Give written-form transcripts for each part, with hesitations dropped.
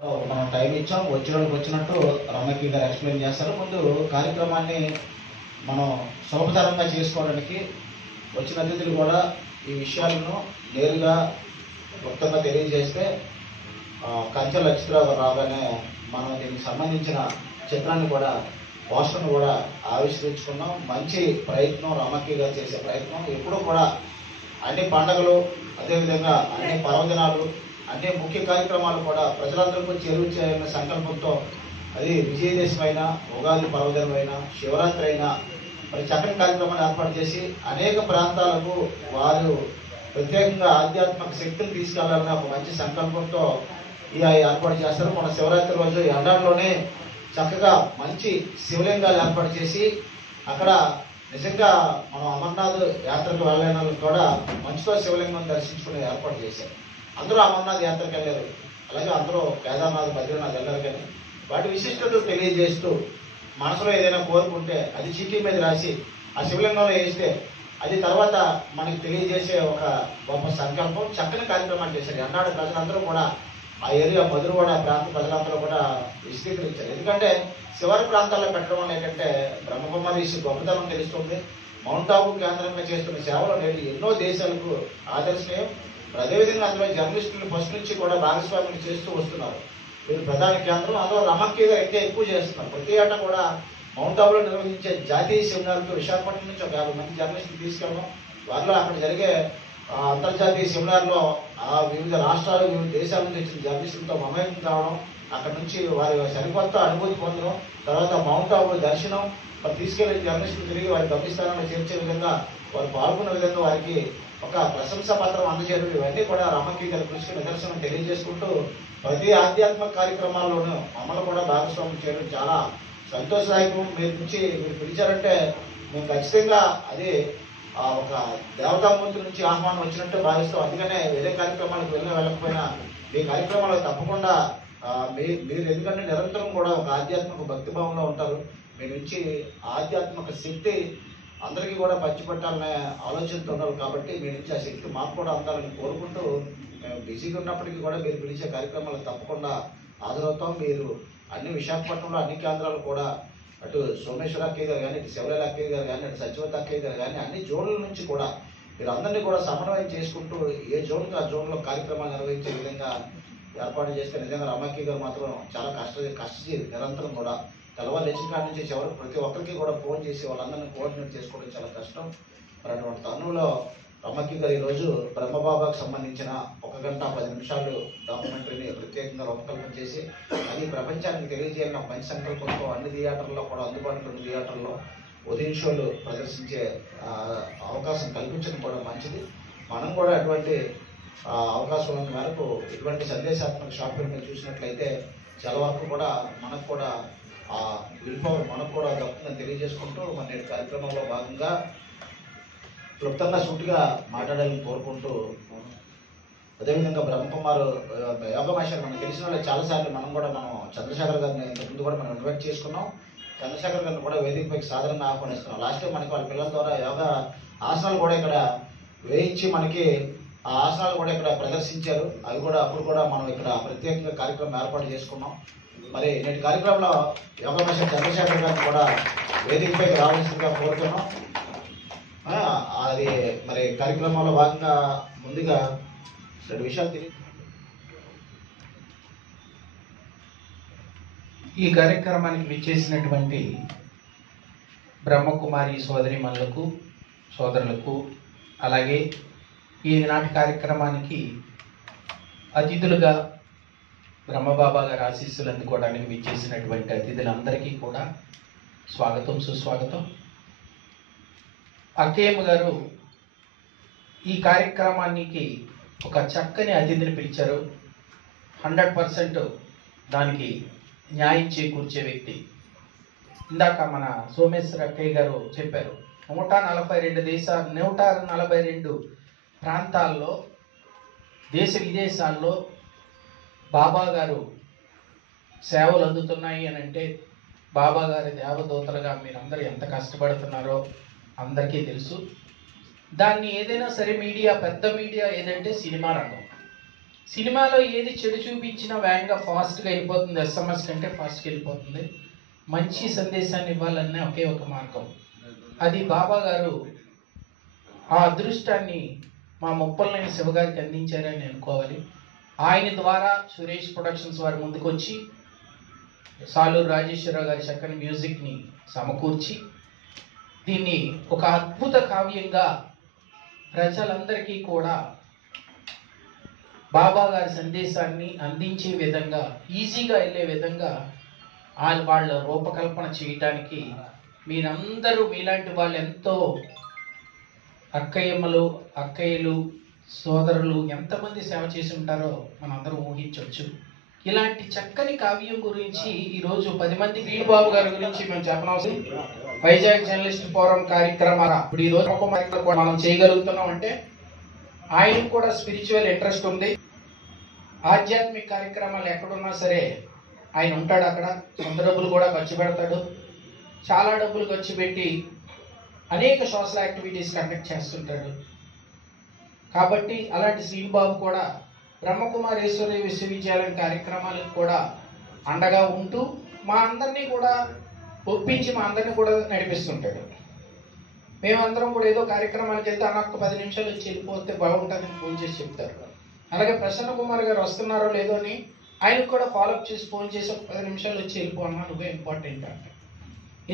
మనం టైం ఇచ్చాం, వచ్చినోళ్ళకి వచ్చినట్టు రమకి గారు ఎక్స్ప్లెయిన్ చేస్తారు. ముందు కార్యక్రమాన్ని మనం సులభతరంగా చేసుకోవడానికి వచ్చిన అతిథులు కూడా ఈ విషయాలను నేరుగా క్లుప్తంగా తెలియజేస్తే కంచెల లక్ష్మీరావు రాగానే మనం దీనికి సంబంధించిన చిత్రాన్ని కూడా పోస్టర్ను కూడా ఆవిష్కరించుకున్నాం. మంచి ప్రయత్నం రమకి గారు చేసే ప్రయత్నం. ఎప్పుడూ కూడా అన్ని పండుగలు, అదేవిధంగా అన్ని పర్వదినాలు, అన్ని ముఖ్య కార్యక్రమాలు కూడా ప్రజలందరికీ చేరువ చేయాలనే సంకల్పంతో, అది విజయదశమి అయినా, ఉగాది పర్వదినమైనా, శివరాత్రి అయినా మరి చక్కని కార్యక్రమాలు ఏర్పాటు చేసి అనేక ప్రాంతాలకు వారు ప్రత్యేకంగా ఆధ్యాత్మిక శక్తిని తీసుకెళ్లాలనే ఒక మంచి సంకల్పంతో ఈ ఏర్పాటు చేస్తారు. మన శివరాత్రి రోజు ఎండాల్లోనే చక్కగా మంచి శివలింగాలు ఏర్పాటు చేసి అక్కడ నిజంగా మనం అమర్నాథ్ యాత్రకు వెళ్ళిన వాళ్ళకి కూడా మంచితో శివలింగం దర్శించుకునే ఏర్పాటు చేశారు. అందరూ అమర్నాథ్ యాత్రకు వెళ్ళారు, అలాగే అందరూ కేదార్నాథ్, బద్రీనాథ్ వెళ్ళారు. కానీ వాటి విశిష్టతలు తెలియజేస్తూ మనసులో ఏదైనా కోరుకుంటే అది చీటీ మీద రాసి ఆ శివలింగంలో వేస్తే అది తర్వాత మనకి తెలియజేసే ఒక గొప్ప సంకల్పం. చక్కని కార్యక్రమాలు చేశారు. ఎన్నాడు ప్రజలందరూ కూడా ఆ ఏరియా మధురవాడ ప్రాంత ప్రజలందరూ కూడా విశదీకరించారు. ఎందుకంటే శివారు ప్రాంతాల్లో పెట్టడం వల్ల ఏంటంటే బ్రహ్మకుమారి గొప్పతనం తెలుస్తుంది. మౌంట్ ఆబు కేంద్రంగా చేస్తున్న సేవలు నేడు ఎన్నో దేశాలకు ఆదర్శనీయం. అదేవిధంగా అందులో జర్నలిస్టులు ఫస్ట్ నుంచి కూడా భాగస్వామ్యం చేస్తూ వస్తున్నారు. వీళ్ళు ప్రధాన కేంద్రం. అందులో రమక్కి గారు ఎక్కువ చేస్తున్నారు. ప్రతి ఏటా కూడా మౌంట్ ఆబులో నిర్వహించే జాతీయ సెమినార్కు విశాఖపట్నం నుంచి ఒక 50 మంది జర్నలిస్టులు తీసుకెళ్ళడం, వారిలో అక్కడ జరిగే అంతర్జాతీయ సెమినార్లో వివిధ రాష్ట్రాలు, వివిధ దేశాల నుంచి వచ్చిన జర్నలిస్టులతో మమేకం కావడం, అక్కడ నుంచి వారి సరికొత్త అనుభూతి పొందడం, తర్వాత మౌంట్ ఆబు దర్శనం, మరి తీసుకెళ్లిన జర్నలిస్టులు తిరిగి వారి గమ్యస్థానంలో చేర్చే విధంగా వారు పాల్గొన్న విధంగా వారికి ఒక ప్రశంసా పత్రం అందజేయడం, ఇవన్నీ కూడా రమకి గారి కృషికి నిదర్శనం తెలియజేసుకుంటూ ప్రతి ఆధ్యాత్మిక కార్యక్రమాల్లోనూ మమ్మల్ని కూడా భాగస్వామ్యం చేయడం చాలా సంతోషదాయకం. మీరు పిలిచారంటే మేము ఖచ్చితంగా అది ఒక దేవతామూర్తి నుంచి ఆహ్వానం వచ్చినట్టు భావిస్తాం. అందుకనే వేరే కార్యక్రమాలకు వెళ్ళకపోయినా మీ కార్యక్రమాలకు తప్పకుండా మీరు ఎందుకంటే నిరంతరం కూడా ఒక ఆధ్యాత్మిక భక్తిభావంలో ఉంటారు. మీ నుంచి ఆధ్యాత్మిక శక్తి అందరికీ కూడా పంచిపెట్టాలనే ఆలోచనతో ఉన్నారు. కాబట్టి మీ నుంచి ఆ శక్తి మాకు కూడా అందాలని కోరుకుంటూ మేము బిజీగా ఉన్నప్పటికీ కూడా మీరు పిలిచే కార్యక్రమాలకు తప్పకుండా హాజరవుతాం. మీరు అన్ని విశాఖపట్నంలో అన్ని కేంద్రాలు కూడా అటు సోమేశ్వర అక్కయ్య గారు కానీ, ఇటు శివలాల అక్కయ్య గారు కానీ, అటు సత్యవతి అక్కయ్య గారు కానీ అన్ని జోన్ల నుంచి కూడా మీరు అందరినీ కూడా సమన్వయం చేసుకుంటూ ఏ జోన్కి ఆ జోన్లో కార్యక్రమాలు నిర్వహించే విధంగా ఏర్పాటు చేస్తే నిజంగా రమకి గారు మాత్రం చాలా కష్టజీవి. నిరంతరం కూడా తెల్లవారు లేచిన కాడి నుంచి చివరికి ప్రతి ఒక్కరికి కూడా ఫోన్ చేసి వాళ్ళందరినీ కోఆర్డినేట్ చేసుకోవడం చాలా కష్టం. మరి అటువంటి తరుణంలో రమకి గారు ఈరోజు బ్రహ్మబాబాకు సంబంధించిన 1 గంట 10 నిమిషాలు డాక్యుమెంటరీని ప్రత్యేకంగా రూపకల్పన చేసి అది ప్రపంచానికి తెలియజేయాలని మంచి సంకల్పంతో అన్ని థియేటర్లో కూడా అందుబాటులో ఉన్న థియేటర్లో ఉదయం షోలు ప్రదర్శించే అవకాశం కల్పించడం కూడా మంచిది. మనం కూడా అటువంటి అవకాశం ఉన్న మేరకు ఇటువంటి సందేశాత్మక షాపింగ్ మీరు చూసినట్లయితే చాలా వరకు కూడా మనకు కూడా విల్పవర్ మనకు కూడా దక్కుతుందని తెలియజేసుకుంటూ మన నేటి కార్యక్రమంలో భాగంగా క్లుప్తంగా సూటిగా మాట్లాడాలని కోరుకుంటూ, అదేవిధంగా బ్రహ్మకుమార్ యోగమాస్టర్ మనకు తెలిసిన వాళ్ళు చాలాసార్లు మనం చంద్రశేఖర్ గారిని ఇంతకుముందు కూడా మనం ఇన్వైట్ చేసుకున్నాం. చంద్రశేఖర్ గారిని కూడా వేదికపైకి సాధారణంగా ఆహ్వానిస్తున్నాం. లాస్ట్ టైం మనకి వాళ్ళ పిల్లల ద్వారా యోగా ఆసనాలు కూడా ఇక్కడ వేయించి మనకి ఆ ఆసనాలు కూడా ఇక్కడ ప్రదర్శించారు. అప్పుడు కూడా మనం ఇక్కడ ప్రత్యేకంగా కార్యక్రమం ఏర్పాటు చేసుకున్నాం. మరి నేటి కార్యక్రమంలో యోగమాస్టర్ చంద్రశేఖర్ గారిని కూడా వేదికపైకి రావాల్సిందిగా కోరుతున్నాం. అది మరి కార్యక్రమంలో భాగంగా ముందుగా 2 విషయాలు తెలియ. ఈ కార్యక్రమానికి విచ్చేసినటువంటి బ్రహ్మకుమారి సోదరిమణులకు, సోదరులకు, అలాగే ఈనాటి కార్యక్రమానికి అతిథులుగా బ్రహ్మబాబా గారి ఆశీస్సులు అందుకోవడానికి విచ్చేసినటువంటి అతిథులందరికీ కూడా స్వాగతం, సుస్వాగతం. అక్కయ్యమ్మ గారు ఈ కార్యక్రమానికి ఒక చక్కని అతిథిని పిలిచారు. 100% దానికి న్యాయం చేకూర్చే వ్యక్తి. ఇందాక మన సోమేశ్వర అక్కయ్య గారు చెప్పారు, 142 ప్రాంతాల్లో, దేశ విదేశాల్లో బాబా గారు సేవలు అందుతున్నాయి అని అంటే బాబా గారి దేవదూతలుగా మీరందరూ ఎంత కష్టపడుతున్నారో అందరికీ తెలుసు. దాన్ని ఏదైనా సరే మీడియా, పెద్ద మీడియా ఏదంటే సినిమా రంగం. సినిమాలో ఏది చెడు చూపించినా వేగంగా ఫాస్ట్గా వెళ్ళిపోతుంది, ఎస్ఎంఎస్ కంటే ఫాస్ట్గా వెళ్ళిపోతుంది. మంచి సందేశాన్ని ఇవ్వాలనే ఒకే ఒక మార్గం, అది బాబా గారు ఆ అదృష్టాన్ని మా ముప్పలనేని శివగారికి అందించారని అనుకోవాలి. ఆయన ద్వారా సురేష్ ప్రొడక్షన్స్ వారి ముందుకు వచ్చి సాలూరు రాజేశ్వరరావు గారి చక్కని మ్యూజిక్ని సమకూర్చి దీన్ని ఒక అద్భుత కావ్యంగా ప్రజలందరికీ కూడా బాబా గారి సందేశాన్ని అందించే విధంగా, ఈజీగా వెళ్ళే విధంగా వాళ్ళ రూపకల్పన చేయడానికి మీరందరూ, మీలాంటి వాళ్ళు ఎంతో అక్కయ్యలు, సోదరులు ఎంతమంది సేవ చేసి ఉంటారో మనందరం ఊహించవచ్చు. ఇలాంటి చక్కని కావ్యం గురించి ఈరోజు 10 మంది శ్రీనుబాబు గారి గురించి మేము చెప్పనవసరం. వైజాగ్ జర్నలిస్ట్ ఫోరం కార్యక్రమాల ఇప్పుడు ఈ రోజు మనం చేయగలుగుతున్నాం అంటే ఆయనకు కూడా స్పిరిచువల్ ఇంట్రెస్ట్ ఉంది. ఆధ్యాత్మిక కార్యక్రమాలు ఎక్కడున్నా సరే ఆయన ఉంటాడు, అక్కడ సొంత డబ్బులు కూడా ఖర్చు పెడతాడు. చాలా డబ్బులు ఖర్చు పెట్టి అనేక సోషల్ యాక్టివిటీస్ కండక్ట్ చేస్తుంటాడు. కాబట్టి అలాంటి శ్రీనుబాబు కూడా బ్రహ్మకుమారేశ్వరి విశ్వవిద్యాలయం కార్యక్రమాలకు కూడా అండగా ఉంటూ మా అందరినీ కూడా ఒప్పించి మా అందరినీ కూడా నడిపిస్తుంటాడు. మేమందరం కూడా ఏదో కార్యక్రమానికి వెళ్తే అన్న 10 నిమిషాలు వచ్చి వెళ్ళిపోతే బాగుంటుందని ఫోన్ చేసి చెప్తారు. అలాగే ప్రసన్న కుమార్ గారు వస్తున్నారో లేదో అని ఆయనకు కూడా ఫాలోఅప్ చేసి ఫోన్ చేసి 10 నిమిషాలు వచ్చి వెళ్ళిపోన్నా, నువ్వే ఇంపార్టెంట్ అంట.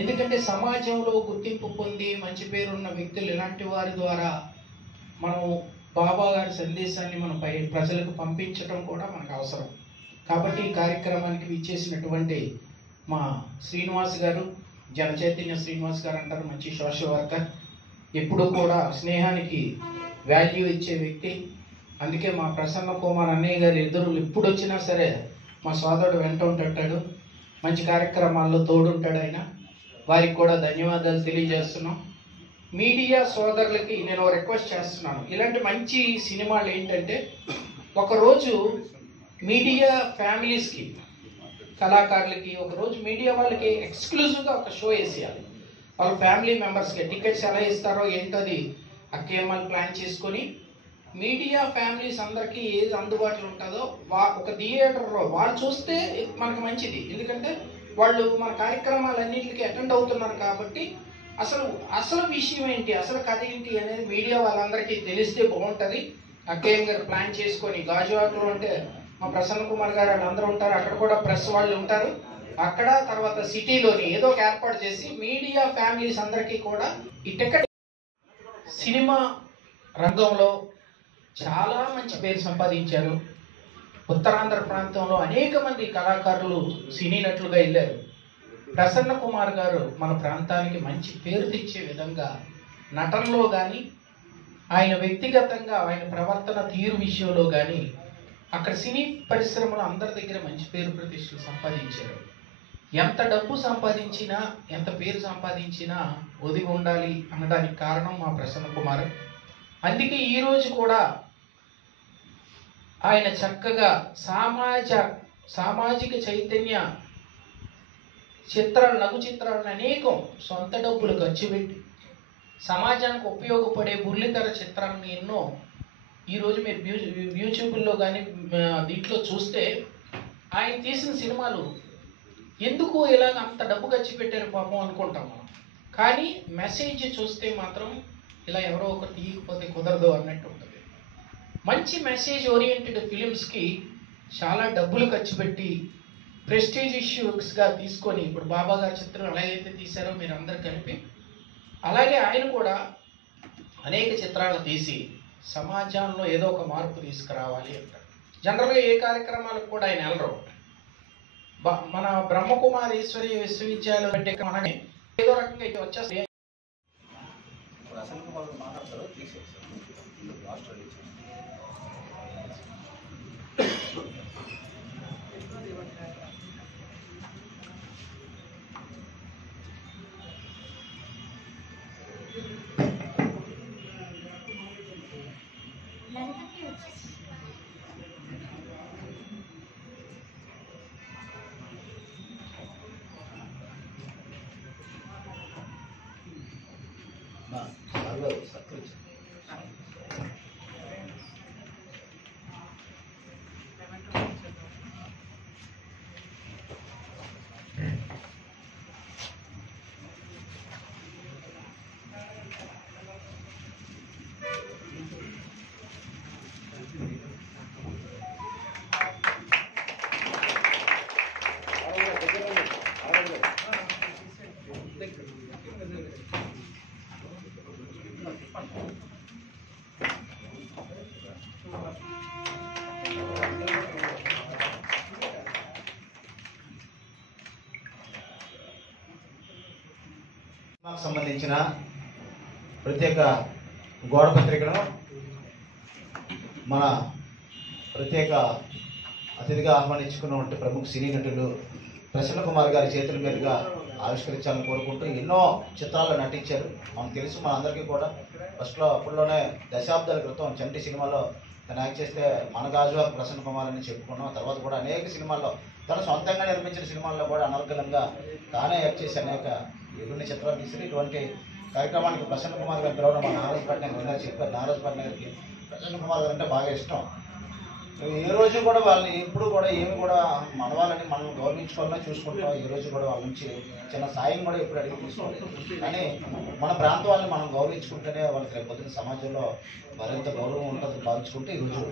ఎందుకంటే సమాజంలో గుర్తింపు పొంది మంచి పేరున్న వ్యక్తులు ఇలాంటి వారి ద్వారా మనం బాబా గారి సందేశాన్ని మనం ప్రజలకు పంపించడం కూడా మనకు అవసరం. కాబట్టి ఈ కార్యక్రమానికి విచ్చేసినటువంటి మా శ్రీనివాస్ గారు, జనచైతన్య శ్రీనివాస్ గారు అంటారు, మంచి సోషల్ వర్కర్, ఎప్పుడూ కూడా స్నేహానికి వాల్యూ ఇచ్చే వ్యక్తి. అందుకే మా ప్రసన్న కుమార్ అన్నయ్య గారు ఇద్దరు ఎప్పుడు వచ్చినా సరే మా సోదరుడు వెంట ఉంటాడు, మంచి కార్యక్రమాల్లో తోడుంటాడు ఆయన. వారికి కూడా ధన్యవాదాలు తెలియజేస్తున్నాం. మీడియా సోదరులకి నేను రిక్వెస్ట్ చేస్తున్నాను, ఇలాంటి మంచి సినిమాలు ఏంటంటే ఒకరోజు మీడియా ఫ్యామిలీస్కి, కళాకారులకి ఒకరోజు మీడియా వాళ్ళకి ఎక్స్క్లూజివ్గా ఒక షో వేసేయాలి. వాళ్ళ ఫ్యామిలీ మెంబర్స్కి టికెట్స్ ఎలా ఇస్తారో ఏంటది అక్కేఎంఎల్ ప్లాన్ చేసుకొని మీడియా ఫ్యామిలీస్ అందరికీ ఏది అందుబాటులో ఉంటుందో ఒక థియేటర్లో వాళ్ళు చూస్తే మనకు మంచిది. ఎందుకంటే వాళ్ళు మన కార్యక్రమాలన్నింటికి అటెండ్ అవుతున్నారు కాబట్టి అసలు విషయం ఏంటి, అసలు కథ ఏంటి అనేది మీడియా వాళ్ళందరికీ తెలిస్తే బాగుంటుంది. అక్కేఎం గారు ప్లాన్ చేసుకొని గాజువాకలో ఉంటే మా ప్రసన్న కుమార్ గారు వాళ్ళందరూ ఉంటారు, అక్కడ కూడా ప్రెస్ వాళ్ళు ఉంటారు. అక్కడ తర్వాత సిటీలోని ఏదో ఒక ఏర్పాటు చేసి మీడియా ఫ్యామిలీస్ అందరికీ కూడా ఈ టికెట్. సినిమా రంగంలో చాలా మంచి పేరు సంపాదించారు. ఉత్తరాంధ్ర ప్రాంతంలో అనేక మంది కళాకారులు సినీ నటులుగా వెళ్ళారు. ప్రసన్న కుమార్ గారు మన ప్రాంతానికి మంచి పేరు తెచ్చే విధంగా నటనలో కానీ, ఆయన వ్యక్తిగతంగా ఆయన ప్రవర్తన తీరు విషయంలో కానీ అక్కడ సినీ పరిశ్రమలో అందరి దగ్గర మంచి పేరు ప్రతిష్టలు సంపాదించారు. ఎంత డబ్బు సంపాదించినా, ఎంత పేరు సంపాదించినా ఒదిగి ఉండాలి అనడానికి కారణం మా ప్రసన్న కుమార్. అందుకే ఈరోజు కూడా ఆయన చక్కగా సామాజిక చైతన్య లఘు చిత్రాలను అనేకం సొంత డబ్బులు ఖర్చు పెట్టి సమాజానికి ఉపయోగపడే బుల్లితెర చిత్రాలను ఎన్నో ఈరోజు మీరు యూట్యూబ్లో కానీ దీంట్లో చూస్తే ఆయన తీసిన సినిమాలు ఎందుకు ఇలాగ అంత డబ్బు ఖర్చు పెట్టారు పాపం అనుకుంటాం మనం. కానీ మెసేజ్ చూస్తే మాత్రం ఇలా ఎవరో ఒకరు తీయకపోతే కుదరదు అన్నట్టు ఉంటుంది. మంచి మెసేజ్ ఓరియంటెడ్ ఫిలిమ్స్కి చాలా డబ్బులు ఖర్చు పెట్టి ప్రెస్టీజ్ ఇష్యూస్గా తీసుకొని, ఇప్పుడు బాబా గారి చిత్రం ఎలాగైతే తీశారో మీరు అందరు కలిపి, అలాగే ఆయన కూడా అనేక చిత్రాలు తీసి సమాజంలో ఏదో ఒక మార్పు తీసుకురావాలి అంటారు. జనరల్గా ఏ కార్యక్రమాలకు కూడా ఆయన వెళ్ళరు. మన బ్రహ్మకుమారేశ్వరి విశ్వవిద్యాలయం అంటే మనకి ఏదో రకంగా ఇది వచ్చేస్తే సంబంధించిన ప్రత్యేక గోడ పత్రికను మన ప్రత్యేక అతిథిగా ఆహ్వానించుకున్నటువంటి ప్రముఖ సినీ నటులు ప్రసన్న కుమార్ గారి చేతుల మీదుగా ఆవిష్కరించాలని కోరుకుంటూ ఎన్నో చిత్రాల్లో నటించారు. మనకు తెలుసు, మన అందరికీ కూడా ఫస్ట్లో అప్పుడులోనే దశాబ్దాల క్రితం చంటి సినిమాలో తను యాక్ట్ చేస్తే మన గాజువాక ప్రసన్న కుమార్ అని చెప్పుకున్నాం. తర్వాత కూడా అనేక సినిమాల్లో తను సొంతంగా నిర్మించిన సినిమాల్లో కూడా అనర్గళంగా తానే యాక్ట్ చేసి అనేక ఎన్ని చిత్రాలు తీసి ఇటువంటి కార్యక్రమానికి ప్రసన్న కుమార్ గారి పిలవడం మా నారాజ్ పట్నాయక్ చెప్పారు. నారాజ్ పట్నాయక్కి ప్రసన్న కుమార్ గారు అంటే బాగా ఇష్టం. ఏ రోజు కూడా వాళ్ళని ఎప్పుడు కూడా ఏమి కూడా మనవాళ్ళని మనం గౌరవించుకోవాలని చూసుకుంటాం. ఈ రోజు కూడా వాళ్ళ నుంచి చిన్న సాయం కూడా ఎప్పుడు అడిగి తీసుకోలేదు. కానీ మన ప్రాంత వాళ్ళని మనం గౌరవించుకుంటేనే వాళ్ళకి రేపు పొద్దున సమాజంలో మరింత గౌరవం ఉంటుంది భావించుకుంటే ఈరోజు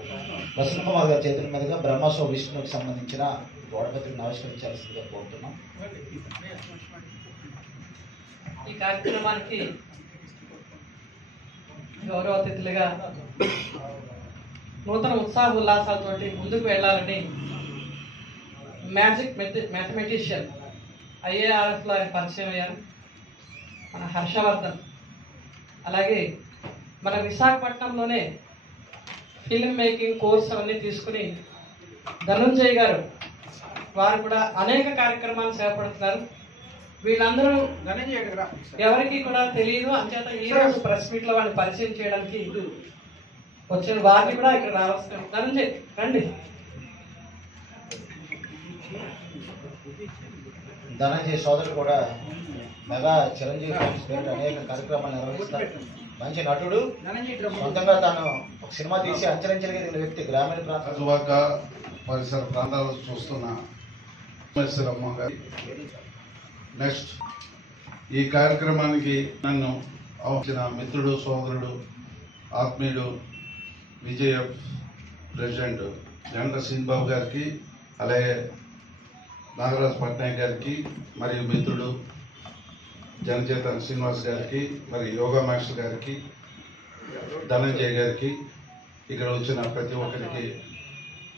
ప్రసన్న కుమార్ గారి చేతుల మీదుగా బ్రహ్మోత్సవ విష్ణువుకి సంబంధించిన గోడపత్రికను ఆవిష్కరించాల్సిందిగా కోరుతున్నాం. ఈ కార్యక్రమానికి గౌరవ అతిథులుగా నూతన ఉత్సాహ ఉల్లాసాలతోటి ముందుకు వెళ్ళాలని మ్యాథమెటిషియన్ ఐఏఆర్ఎఫ్లో ఆయన పరిచయం అయ్యారు. మన హర్షవర్ధన్, అలాగే మన విశాఖపట్నంలోనే ఫిల్మ్ మేకింగ్ కోర్స్ అవన్నీ తీసుకుని ధనుంజయ్ గారు, వారు కూడా అనేక కార్యక్రమాలు చేపడుతున్నారు. వీళ్ళందరూ ఎవరికి కూడా తెలియదు, అంచేత ఈ రోజు ప్రెస్ మీట్లో వాళ్ళని పరిచయం చేయడానికి వచ్చిన వారిని కూడా ఇక్కడ రావాల్సిన ధనంజయ్ రండి. ధనంజయ్ సోదరుడు కూడా మెగా చిరంజీవి అనేక కార్యక్రమాలు నిర్వహిస్తారు. మంచి నటుడు, సొంతంగా తాను ఒక సినిమా తీసి అంచరించగలిగిన ఎదిగిన వ్యక్తి. గ్రామీణ గాజువాక పరిసర ప్రాంతాల్లో చూస్తున్న గారి నెక్స్ట్ ఈ కార్యక్రమానికి నన్ను వచ్చిన మిత్రుడు, సోదరుడు, ఆత్మీయుడు, విజయఫ్ ప్రెసిడెంట్ జంట సింబాబు గారికి, అలాగే నాగరాజ్ పట్నాయక్ గారికి, మరియు మిత్రుడు జనచేతన్ శ్రీనివాస్ గారికి, మరి యోగా మాస్టర్ గారికి, ధనంజయ్ గారికి, ఇక్కడ వచ్చిన ప్రతి ఒక్కరికి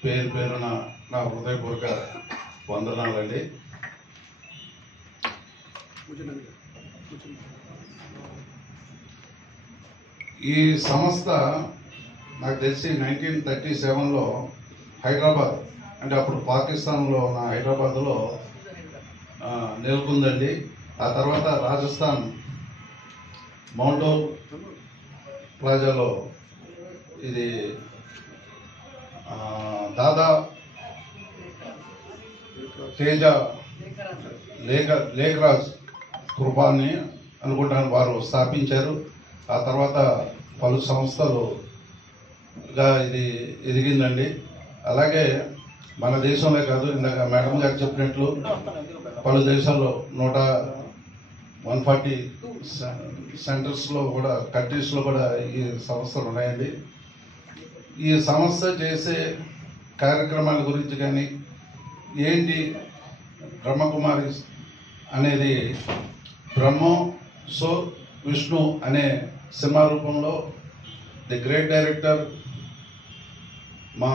పేరు పేరున నా హృదయపూర్వక వందనాలండి. ఈ సంస్థ నాకు తెలిసి 1937లో హైదరాబాద్, అంటే అప్పుడు పాకిస్తాన్లో ఉన్న హైదరాబాద్లో నెలకొందండి. ఆ తర్వాత రాజస్థాన్ మౌంటో ప్లాజాలో ఇది దాదా తేజ లేఖరాజ్ కృపాని అనుకుంటాను వారు స్థాపించారు. ఆ తర్వాత పలు సంస్థలుగా ఇది ఎదిగిందండి. అలాగే మన దేశంలో కాదు, ఇందాక మేడం గారు చెప్పినట్లు పలు దేశాల్లో 140 సెంటర్స్లో కూడా, కంట్రీస్లో కూడా ఈ సంస్థలు ఉన్నాయండి. ఈ సంస్థ చేసే కార్యక్రమాల గురించి కానీ ఏంటి బ్రహ్మకుమారి అనేది బ్రహ్మో సో విష్ణు అనే సినిమా రూపంలో ది గ్రేట్ డైరెక్టర్, మా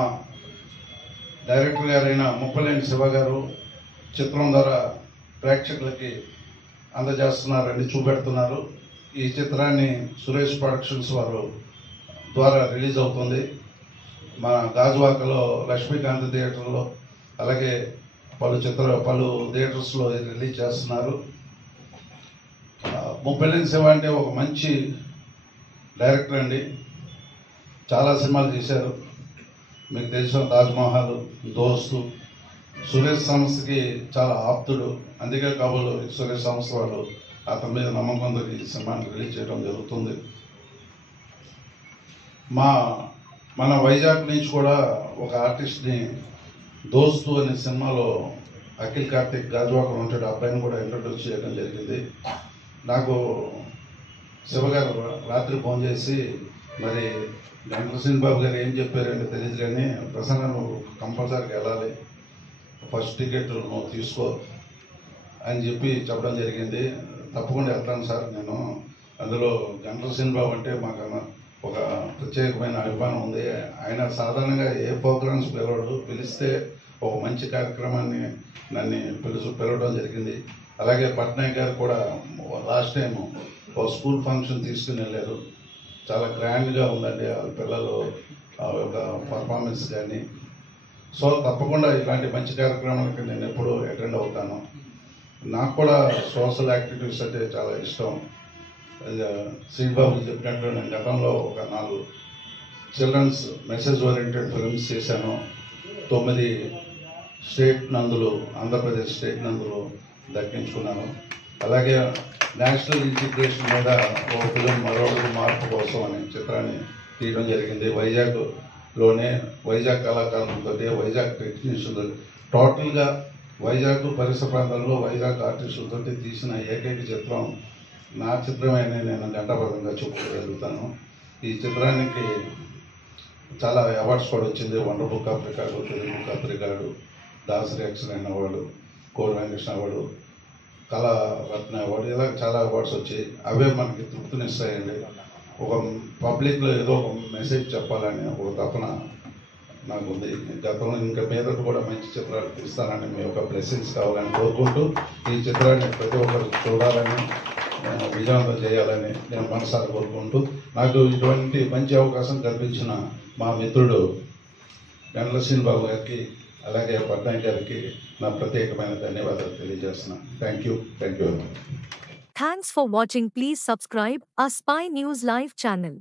డైరెక్టర్ గారైన ముప్పలేని శివ గారు చిత్రం ద్వారా ప్రేక్షకులకి అందజేస్తున్నారని చూపెడుతున్నారు. ఈ చిత్రాన్ని సురేష్ ప్రొడక్షన్స్ వారు ద్వారా రిలీజ్ అవుతుంది. మా గాజువాకలో లక్ష్మీకాంత్ థియేటర్లో, అలాగే పలు థియేటర్స్లో రిలీజ్ చేస్తున్నారు. ముప్పలేని శివ అంటే ఒక మంచి డైరెక్టర్ అండి. చాలా సినిమాలు తీశారు. మీకు తెలిసిన తాజ్మహల్, దోస్తు, సురేష్ సంస్థకి చాలా ఆప్తుడు. అందుకే కాబోలు సురేష్ సంస్థ వాళ్ళు అతని మీద నమ్మకంతో ఈ సినిమాని రిలీజ్ చేయడం జరుగుతుంది. మన వైజాగ్ నుంచి కూడా ఒక ఆర్టిస్ట్ని దోస్తు అనే సినిమాలో అఖిల్ కార్తిక్ గాజువాకలో ఉంటాడు, అబ్బాయిని కూడా ఇంట్రడ్యూస్ చేయడం జరిగింది. నాకు శివగారు రాత్రి ఫోన్ చేసి, మరి గంటల శ్రీనిబాబు గారు ఏం చెప్పారంటే తెలియదు కానీ, ప్రసన్న నువ్వు కంపల్సరీగా వెళ్ళాలి, ఫస్ట్ టికెట్ నువ్వు తీసుకో అని చెప్పడం జరిగింది. తప్పకుండా వెళ్తాను సార్ నేను. అందులో గంటల శ్రీనిబాబు అంటే మాకు ఒక ప్రత్యేకమైన అభిమానం ఉంది. ఆయన సాధారణంగా ఏ ప్రోగ్రామ్స్ పిలవడు, పిలిస్తే ఒక మంచి కార్యక్రమాన్ని నన్ను పిలవడం జరిగింది. అలాగే పట్నాయక్ గారు కూడా లాస్ట్ టైం ఒక స్కూల్ ఫంక్షన్ తీసుకుని వెళ్ళారు. చాలా గ్రాండ్గా ఉందండి వాళ్ళ పిల్లలు ఒక పర్ఫార్మెన్స్ కానీ. సో తప్పకుండా ఇలాంటి మంచి కార్యక్రమాలకి నేను ఎప్పుడూ అటెండ్ అవుతాను. నాకు కూడా సోషల్ యాక్టివిటీస్ అంటే చాలా ఇష్టం. శ్రీబాబు చెప్పినట్లు నేను గతంలో ఒక 4 చిల్డ్రన్స్ మెసేజ్ ఓరియంటెడ్ ఫిల్మ్స్ చేశాను. 9 స్టేట్ నందులు, ఆంధ్రప్రదేశ్ స్టేట్ నందులు దక్కించుకున్నాను. అలాగే నేషనల్ ఇంటిగ్రేషన్ మీద ఒక ఫిలిం మరొక మార్పు కోసం అనే చిత్రాన్ని తీయడం జరిగింది. వైజాగ్ కళాకారులతో, వైజాగ్ టెక్నీషియన్లు, టోటల్గా వైజాగ్ పరిసర ప్రాంతాల్లో వైజాగ్ ఆర్టిస్టులతో తీసిన ఏకైక చిత్రం నా చిత్రమైన నేను గంటాపదంగా చెప్పుకోగలుగుతాను. ఈ చిత్రానికి చాలా అవార్డ్స్ కూడా వచ్చింది. Wonder book of record, Telugu book of record, Dasari excellent award, కోడి వెంకటేశ్వర అవార్డు, కళారత్న అవార్డు, ఇలా చాలా అవార్డ్స్ వచ్చాయి. అవే మనకి తృప్తినిస్తాయండి. ఒక పబ్లిక్లో ఏదో ఒక మెసేజ్ చెప్పాలని ఒక తపన నాకు ఉంది. గతంలో ఇంకా మీదట కూడా మంచి చిత్రాలు తీస్తానని మీ యొక్క బ్లెస్సింగ్స్ కావాలని కోరుకుంటూ ఈ చిత్రాన్ని ప్రతి ఒక్కరు చూడాలని, విజయవంతం చేయాలని నేను మనసారా కోరుకుంటూ, నాకు ఇటువంటి మంచి అవకాశం కల్పించిన మా మిత్రుడు గండ్ల శ్రీబాబు గారికి, అలాగే పట్నాయక్ గారికి నా ప్రత్యేకమైన ధన్యవాదాలు తెలియజేస్తున్నాను. Thank you very much. Thanks for watching. Please subscribe our Spy News Live channel.